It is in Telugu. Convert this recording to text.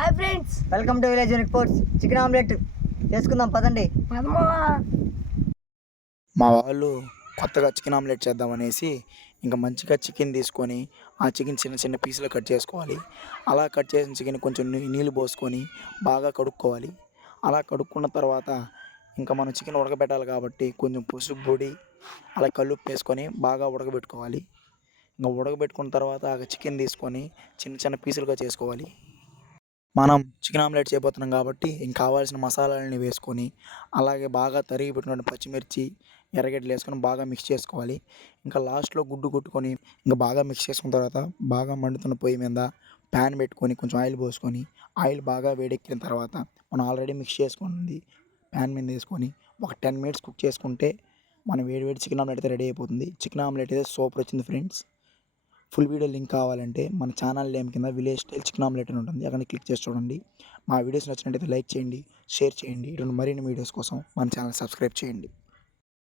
Hi friends, welcome to village unique foods. Chicken omelette చేసుకుందాం పదండి. మా వాళ్ళు కొత్తగా చికెన్ ఆమ్లెట్ చేద్దామనేసి ఇంకా మంచిగా చికెన్ తీసుకొని ఆ చికెన్ చిన్న చిన్న పీసులు కట్ చేసుకోవాలి. అలా కట్ చేసిన చికెన్ కొంచెం నీళ్ళు పోసుకొని బాగా కడుక్కోవాలి. అలా కడుక్కున్న తర్వాత ఇంకా మనం చికెన్ ఉడకబెట్టాలి కాబట్టి కొంచెం పసుపు పొడి అలా కల్లుప్పు వేసుకొని బాగా ఉడకబెట్టుకోవాలి. ఇంకా ఉడకబెట్టుకున్న తర్వాత ఆ చికెన్ తీసుకొని చిన్న చిన్న పీసులుగా చేసుకోవాలి. మనం చికెన్ ఆమ్లెట్ చేయబోతున్నాం కాబట్టి ఇంక కావాల్సిన మసాలాలని వేసుకొని అలాగే బాగా తరిగి పెట్టుకున్న పచ్చిమిర్చి ఎర్రగడ్డలు వేసుకొని బాగా మిక్స్ చేసుకోవాలి. ఇంకా లాస్ట్లో గుడ్డు కొట్టుకొని ఇంకా బాగా మిక్స్ చేసుకున్న తర్వాత బాగా మండుతున్న పొయ్యి మీద ప్యాన్ పెట్టుకొని కొంచెం ఆయిల్ పోసుకొని ఆయిల్ బాగా వేడెక్కిన తర్వాత మనం ఆల్రెడీ మిక్స్ చేసుకుంది ప్యాన్ మీద వేసుకొని ఒక 10 మినిట్స్ కుక్ చేసుకుంటే మనం వేడి చికెన్ ఆమ్లెట్ అయితే రెడీ అయిపోతుంది. చికెన్ ఆమ్లెట్ అయితే సూపర్ వచ్చింది ఫ్రెండ్స్. ఫుల్ వీడియో లింక్ కావాలంటే మన ఛానల్ నేమ్ కింద విలేజ్ స్టైల్ చికెన్ ఆమ్లెట్ అని ఉంటుంది, అక్కడ క్లిక్ చేసి చూడండి. మా వీడియోస్ నచ్చినట్టయితే లైక్ చేయండి, షేర్ చేయండి. ఇటువంటి మరిన్ని వీడియోస్ కోసం మన ఛానల్ సబ్స్క్రైబ్ చేయండి.